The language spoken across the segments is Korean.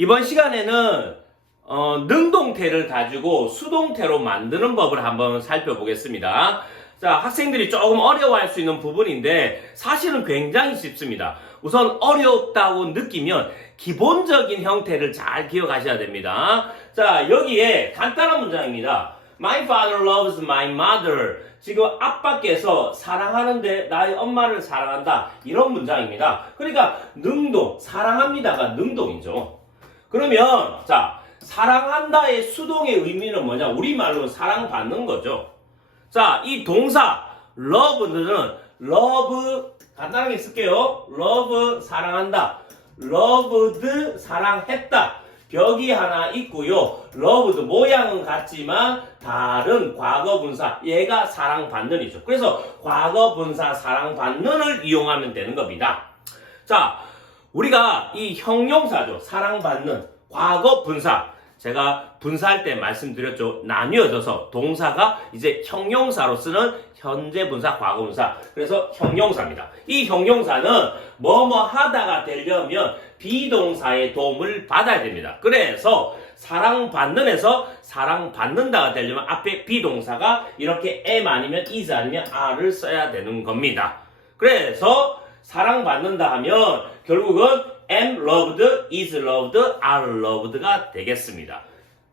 이번 시간에는 능동태를 가지고 수동태로 만드는 법을 한번 살펴보겠습니다. 자, 학생들이 조금 어려워할 수 있는 부분인데 사실은 굉장히 쉽습니다. 우선 어렵다고 느끼면 기본적인 형태를 잘 기억하셔야 됩니다. 자, 여기에 간단한 문장입니다. My father loves my mother. 지금 아빠께서 사랑하는데 나의 엄마를 사랑한다. 이런 문장입니다. 그러니까 능동, 사랑합니다가 능동이죠. 그러면 자, 사랑한다의 수동의 의미는 뭐냐? 우리말로 사랑받는 거죠. 자, 이 동사 love는 love 간단하게 쓸게요. love 사랑한다. loved 사랑했다. 벽이 하나 있고요. loved 모양은 같지만 다른 과거분사 얘가 사랑받는 이죠. 그래서 과거분사 사랑받는을 이용하면 되는 겁니다. 자, 우리가 이 형용사죠. 사랑받는 과거분사 제가 분사할 때 말씀드렸죠. 나뉘어져서 동사가 이제 형용사로 쓰는 현재분사, 과거분사. 그래서 형용사입니다. 이 형용사는 뭐뭐 하다가 되려면 비동사의 도움을 받아야 됩니다. 그래서 사랑받는에서 사랑받는다가 되려면 앞에 비동사가 이렇게 am 아니면 is 아니면 are를 써야 되는 겁니다. 그래서 사랑받는다 하면 결국은 am loved, is loved, are loved가 되겠습니다.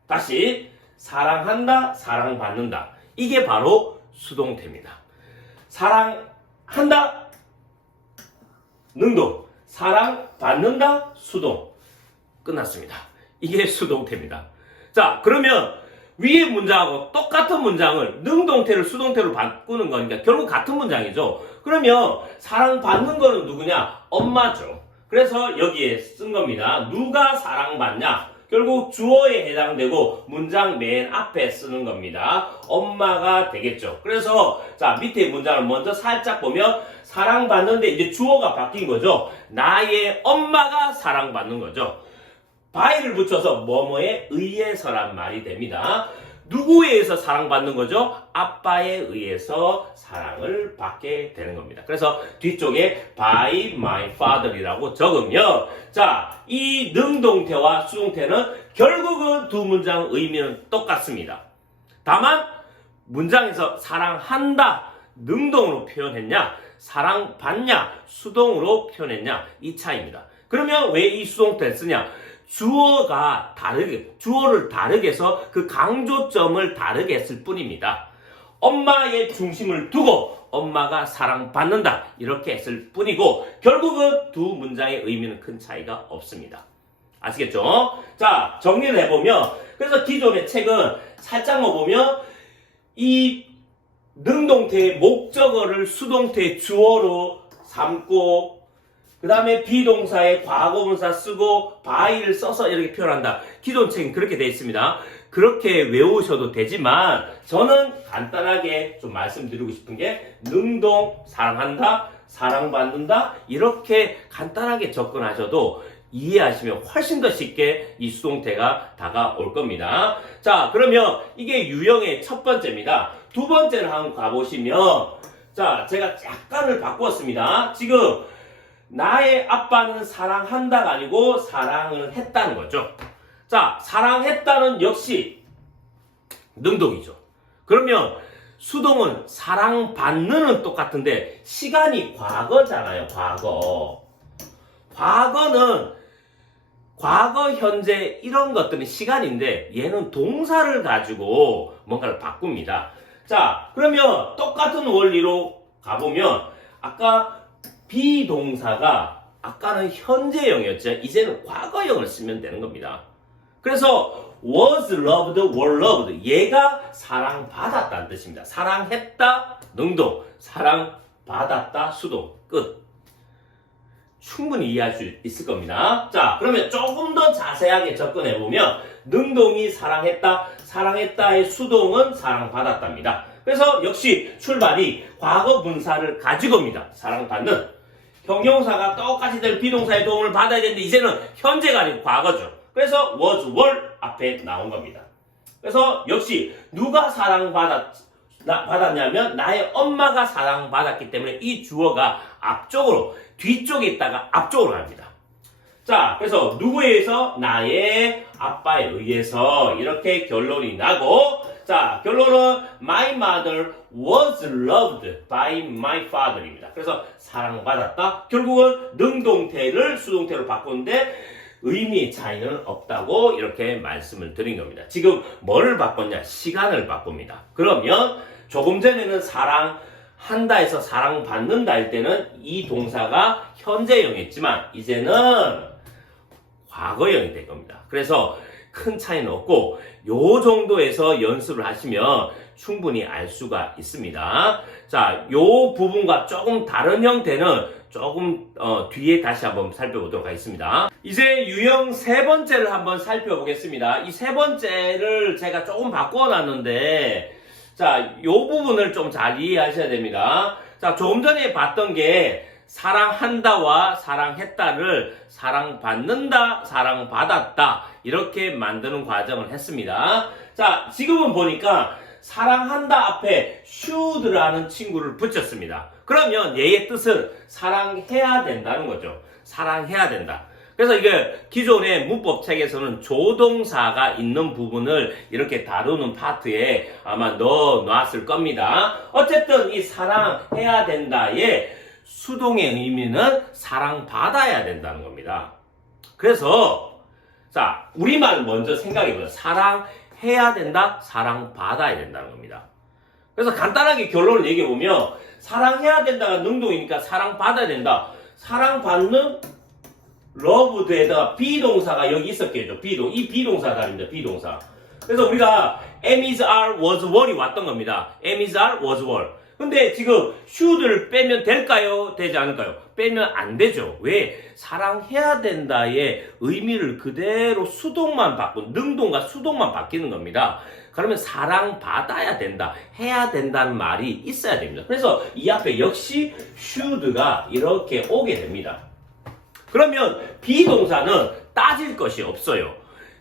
다시 사랑한다, 사랑받는다. 이게 바로 수동태입니다. 사랑한다, 능동. 사랑받는다, 수동. 끝났습니다. 이게 수동태입니다. 자, 그러면 위의 문장하고 똑같은 문장을 능동태를 수동태로 바꾸는 거니까 결국 같은 문장이죠. 그러면 사랑받는 거는 누구냐? 엄마죠. 그래서 여기에 쓴 겁니다. 누가 사랑받냐? 결국 주어에 해당되고 문장 맨 앞에 쓰는 겁니다. 엄마가 되겠죠. 그래서 자, 밑에 문장을 먼저 살짝 보면 사랑받는데 이제 주어가 바뀐 거죠. 나의 엄마가 사랑받는 거죠. by를 붙여서 뭐뭐에 의해서란 말이 됩니다. 누구에 의해서 사랑받는 거죠? 아빠에 의해서 사랑을 받게 되는 겁니다. 그래서 뒤쪽에 by my father이라고 적으면 자, 이 능동태와 수동태는 결국은 두 문장 의미는 똑같습니다. 다만 문장에서 사랑한다 능동으로 표현했냐, 사랑받냐 수동으로 표현했냐 이 차이입니다. 그러면 왜 이 수동태 쓰냐? 주어가 다르게, 주어를 다르게 해서 그 강조점을 다르게 했을 뿐입니다. 엄마의 중심을 두고 엄마가 사랑받는다 이렇게 했을 뿐이고 결국은 두 문장의 의미는 큰 차이가 없습니다. 아시겠죠? 자, 정리를 해보면 그래서 기존의 책은 살짝만 보면 이 능동태의 목적어를 수동태의 주어로 삼고 그 다음에 비동사의 과거분사 쓰고 by를 써서 이렇게 표현한다. 기존 책은 그렇게 되어 있습니다. 그렇게 외우셔도 되지만 저는 간단하게 좀 말씀드리고 싶은 게 능동, 사랑한다, 사랑받는다 이렇게 간단하게 접근하셔도 이해하시면 훨씬 더 쉽게 이 수동태가 다가올 겁니다. 자, 그러면 이게 유형의 첫 번째입니다. 두 번째를 한번 가보시면 자, 제가 약간을 바꾸었습니다. 지금 나의 아빠는 사랑한다가 아니고 사랑을 했다는 거죠. 자, 사랑했다는 역시 능동이죠. 그러면 수동은 사랑받는은 똑같은데 시간이 과거잖아요. 과거. 과거는 과거, 현재 이런 것들은 시간인데 얘는 동사를 가지고 뭔가를 바꿉니다. 자, 그러면 똑같은 원리로 가보면 아까 비동사가 아까는 현재형이었죠. 이제는 과거형을 쓰면 되는 겁니다. 그래서 was loved, were loved 얘가 사랑받았다는 뜻입니다. 사랑했다, 능동, 사랑받았다, 수동, 끝. 충분히 이해할 수 있을 겁니다. 자, 그러면 조금 더 자세하게 접근해보면 능동이 사랑했다, 사랑했다의 수동은 사랑받았답니다. 그래서 역시 출발이 과거 분사를 가지고 옵니다. 사랑받는. 형용사가 똑같이 될 비동사의 도움을 받아야 되는데 이제는 현재가 아니고 과거죠. 그래서 was, were 앞에 나온 겁니다. 그래서 역시 누가 사랑받았냐면 나의 엄마가 사랑받았기 때문에 이 주어가 앞쪽으로 뒤쪽에 있다가 앞쪽으로 갑니다. 자, 그래서 누구에 의해서? 나의 아빠에 의해서 이렇게 결론이 나고, 자, 결론은 my mother was loved by my father입니다. 그래서 사랑받았다. 결국은 능동태를 수동태로 바꾸는데 의미 차이는 없다고 이렇게 말씀을 드린 겁니다. 지금 뭐를 바꿨냐? 시간을 바꿉니다. 그러면 조금 전에는 사랑한다 해서 사랑받는다 할 때는 이 동사가 현재형이었지만 이제는 과거형이 될 겁니다. 그래서 큰 차이는 없고 요 정도에서 연습을 하시면 충분히 알 수가 있습니다. 자, 요 부분과 조금 다른 형태는 조금 뒤에 다시 한번 살펴보도록 하겠습니다. 이제 유형 세 번째를 한번 살펴보겠습니다. 이 세 번째를 제가 조금 바꿔놨는데 자, 요 부분을 좀 잘 이해하셔야 됩니다. 자, 조금 전에 봤던 게 사랑한다와 사랑했다를 사랑받는다, 사랑받았다 이렇게 만드는 과정을 했습니다. 자, 지금은 보니까 사랑한다 앞에 should라는 친구를 붙였습니다. 그러면 얘의 뜻은 사랑해야 된다는 거죠. 사랑해야 된다. 그래서 이게 기존의 문법책에서는 조동사가 있는 부분을 이렇게 다루는 파트에 아마 넣어놨을 겁니다. 어쨌든 이 사랑해야 된다의 수동의 의미는 사랑받아야 된다는 겁니다. 그래서 자, 우리말 먼저 생각해보자. 사랑해야 된다, 사랑받아야 된다는 겁니다. 그래서 간단하게 결론을 얘기해보면 사랑해야 된다가 능동이니까 사랑받아야 된다. 사랑받는 loved에다가 비동사가 여기 있었겠죠. 이 비동사 답입니다. 비동사. 그래서 우리가 am, is, are, was, were이 왔던 겁니다. am, is, are, was, were. 근데 지금 should를 빼면 될까요? 되지 않을까요? 빼면 안 되죠. 왜? 사랑해야 된다의 의미를 그대로 수동만 바꾼, 능동과 수동만 바뀌는 겁니다. 그러면 사랑받아야 된다, 해야 된다는 말이 있어야 됩니다. 그래서 이 앞에 역시 should가 이렇게 오게 됩니다. 그러면 비동사는 따질 것이 없어요.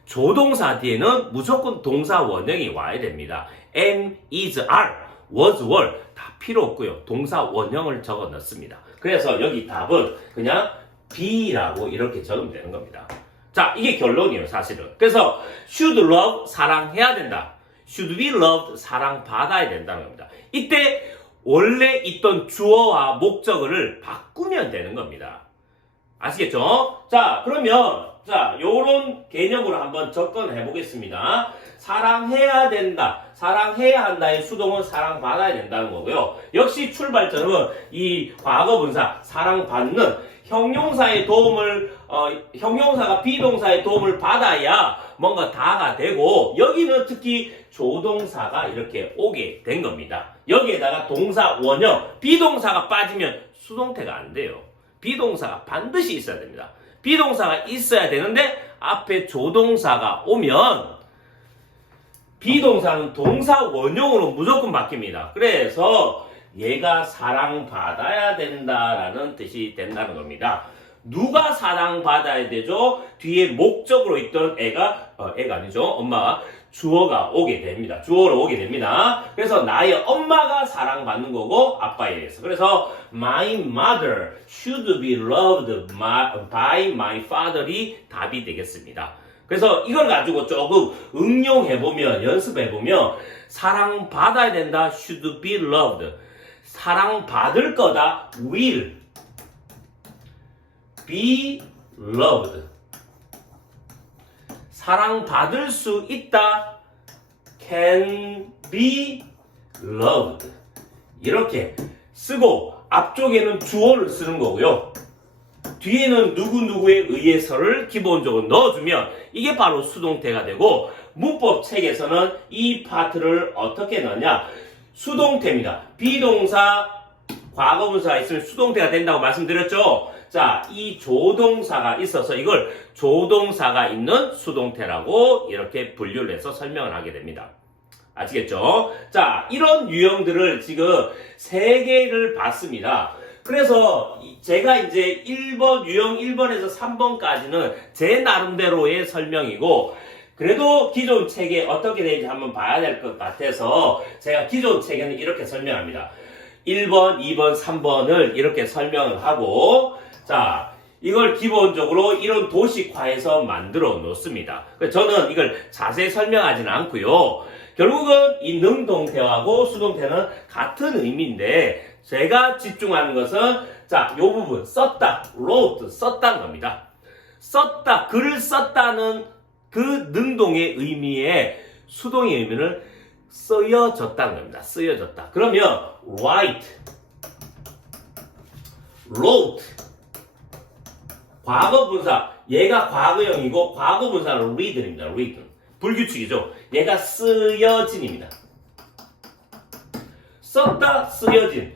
조동사 뒤에는 무조건 동사 원형이 와야 됩니다. am, is, are, was, were 다 필요 없고요. 동사 원형을 적어 넣습니다. 그래서 여기 답은 그냥 B라고 이렇게 적으면 되는 겁니다. 자, 이게 결론이에요, 사실은. 그래서 should love, 사랑해야 된다. should be loved, 사랑받아야 된다는 겁니다. 이때 원래 있던 주어와 목적어를 바꾸면 되는 겁니다. 아시겠죠? 자, 그러면 자, 요런 개념으로 한번 접근해 보겠습니다. 사랑해야 된다, 사랑해야 한다의 수동은 사랑받아야 된다는 거고요. 역시 출발점은 이 과거분사 사랑받는 형용사의 도움을 형용사가 비동사의 도움을 받아야 뭔가 다가 되고, 여기는 특히 조동사가 이렇게 오게 된 겁니다. 여기에다가 동사 원형, 비동사가 빠지면 수동태가 안 돼요. 비동사가 반드시 있어야 됩니다. 비동사가 있어야 되는데 앞에 조동사가 오면 비동사는 동사 원형으로 무조건 바뀝니다. 그래서 얘가 사랑받아야 된다라는 뜻이 된다는 겁니다. 누가 사랑받아야 되죠? 뒤에 목적으로 있던 애가 아니죠. 엄마가 주어가 오게 됩니다. 주어로 오게 됩니다. 그래서 나의 엄마가 사랑받는 거고 아빠에 의해서. 그래서 my mother should be loved by my father이 답이 되겠습니다. 그래서 이걸 가지고 조금 응용해보면, 연습해보면 사랑받아야 된다, should be loved. 사랑받을 거다, will be loved. 사랑받을 수 있다, can be loved. 이렇게 쓰고 앞쪽에는 주어를 쓰는 거고요. 뒤에는 누구누구에 의해서를 기본적으로 넣어주면 이게 바로 수동태가 되고, 문법 책에서는 이 파트를 어떻게 넣냐? 수동태입니다. 비동사, 과거분사가 있으면 수동태가 된다고 말씀드렸죠? 자, 이 조동사가 있어서 이걸 조동사가 있는 수동태라고 이렇게 분류를 해서 설명을 하게 됩니다. 아시겠죠? 자, 이런 유형들을 지금 3개를 봤습니다. 그래서 제가 이제 1번, 유형 1번에서 3번까지는 제 나름대로의 설명이고, 그래도 기존 책에 어떻게 되는지 한번 봐야 될 것 같아서 제가 기존 책에는 이렇게 설명합니다. 1번, 2번, 3번을 이렇게 설명을 하고, 자, 이걸 기본적으로 이런 도식화해서 만들어 놓습니다. 저는 이걸 자세히 설명하지는 않고요. 결국은 이 능동태하고 수동태는 같은 의미인데 제가 집중하는 것은 자, 요 부분 썼다, wrote, 썼다는 겁니다. 썼다, 글을 썼다는 그 능동의 의미의 수동의 의미는 쓰여졌다는 겁니다. 쓰여졌다. 그러면 write, wrote, 과거 분사, 얘가 과거형이고 과거 분사는 read입니다. read. 불규칙이죠. 얘가 쓰여진입니다. 썼다, 쓰여진.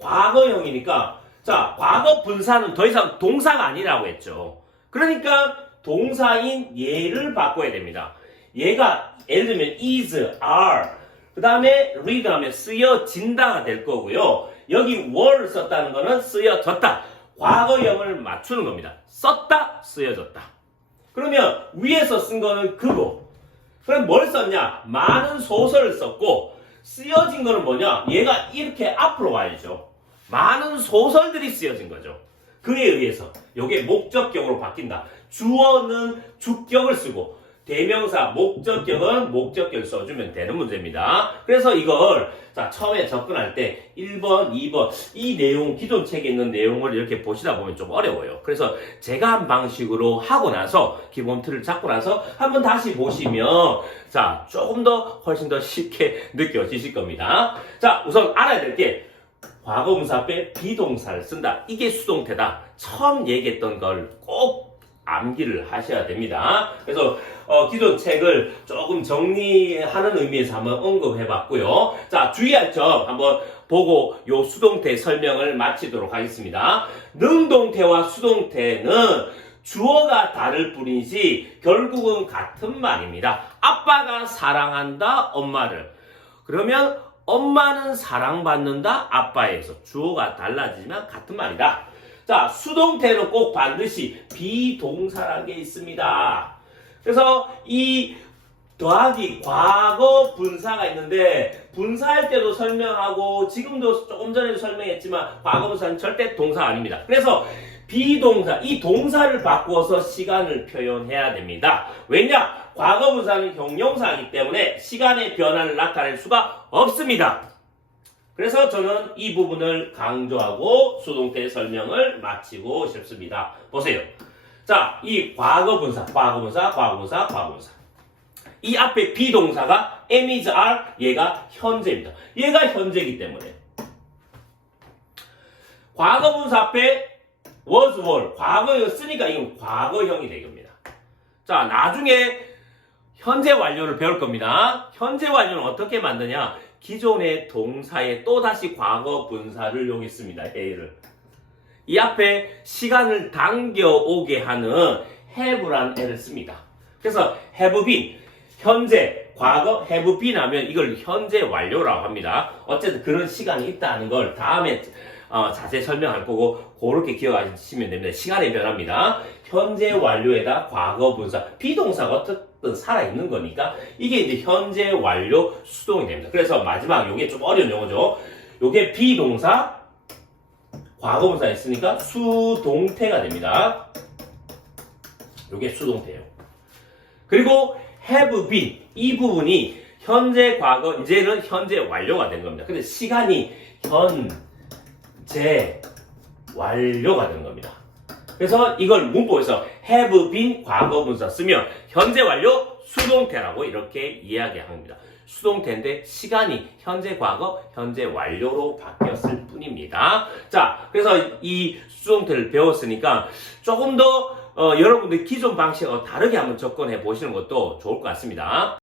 과거형이니까 자, 과거 분사는 더 이상 동사가 아니라고 했죠. 그러니까 동사인 얘를 바꿔야 됩니다. 얘가 예를 들면 is, are, 그 다음에 read 하면 쓰여진다가 될 거고요. 여기 were를 썼다는 거는 쓰여졌다. 과거형을 맞추는 겁니다. 썼다, 쓰여졌다. 그러면 위에서 쓴 거는 그거. 그럼 뭘 썼냐? 많은 소설을 썼고 쓰여진 거는 뭐냐? 얘가 이렇게 앞으로 와야죠. 많은 소설들이 쓰여진 거죠. 그에 의해서 이게 목적격으로 바뀐다. 주어는 주격을 쓰고 대명사, 목적격은 목적격을 써주면 되는 문제입니다. 그래서 이걸 자 처음에 접근할 때 1번, 2번 이 내용, 기존 책에 있는 내용을 이렇게 보시다 보면 좀 어려워요. 그래서 제가 한 방식으로 하고 나서 기본 틀을 잡고 나서 한번 다시 보시면 자 조금 더 훨씬 더 쉽게 느껴지실 겁니다. 자 우선 알아야 될 게 과거분사 앞에 비동사를 쓴다. 이게 수동태다. 처음 얘기했던 걸 꼭 암기를 하셔야 됩니다. 그래서 기존 책을 조금 정리하는 의미에서 한번 언급해 봤고요. 자, 주의할 점 한번 보고 요 수동태 설명을 마치도록 하겠습니다. 능동태와 수동태는 주어가 다를 뿐이지 결국은 같은 말입니다. 아빠가 사랑한다, 엄마를. 그러면 엄마는 사랑받는다, 아빠에서. 주어가 달라지면 같은 말이다. 자, 수동태는 꼭 반드시 비동사라는 게 있습니다. 그래서 이 더하기 과거 분사가 있는데 분사할 때도 설명하고 지금도 조금 전에도 설명했지만 과거 분사는 절대 동사 아닙니다. 그래서 비동사, 이 동사를 바꾸어서 시간을 표현해야 됩니다. 왜냐? 과거 분사는 형용사이기 때문에 시간의 변화를 나타낼 수가 없습니다. 그래서 저는 이 부분을 강조하고 수동태 설명을 마치고 싶습니다. 보세요. 자, 이 과거분사. 이 앞에 비동사가 am, is, are, 얘가 현재입니다. 얘가 현재이기 때문에. 과거분사 앞에 was, were, 과거형 쓰니까 이건 과거형이 되겠습니다. 자, 나중에 현재 완료를 배울 겁니다. 현재 완료는 어떻게 만드냐? 기존의 동사에 또다시 과거 분사를 이용했습니다. he를. 이 앞에 시간을 당겨오게 하는 have라는 애를 씁니다. 그래서 have been, 현재, 과거 have been 하면 이걸 현재 완료라고 합니다. 어쨌든 그런 시간이 있다는 걸 다음에 자세히 설명할 거고 그렇게 기억하시면 됩니다. 시간의 변화입니다. 현재 완료에다 과거 분사, 비동사가 어떻든 살아있는 거니까 이게 이제 현재 완료 수동이 됩니다. 그래서 마지막 요게 좀 어려운 용어죠. 요게 비동사, 과거 분사 있으니까 수동태가 됩니다. 요게 수동태예요. 그리고 have been, 이 부분이 현재, 과거, 이제는 현재 완료가 된 겁니다. 근데 시간이 현재 완료가 되는 겁니다. 그래서 이걸 문법에서 have been 과거 분사 쓰면 현재 완료 수동태라고 이렇게 이야기합니다. 수동태인데 시간이 현재 과거, 현재 완료로 바뀌었을 뿐입니다. 자, 그래서 이 수동태를 배웠으니까 조금 더 여러분들 기존 방식하고 다르게 한번 접근해 보시는 것도 좋을 것 같습니다.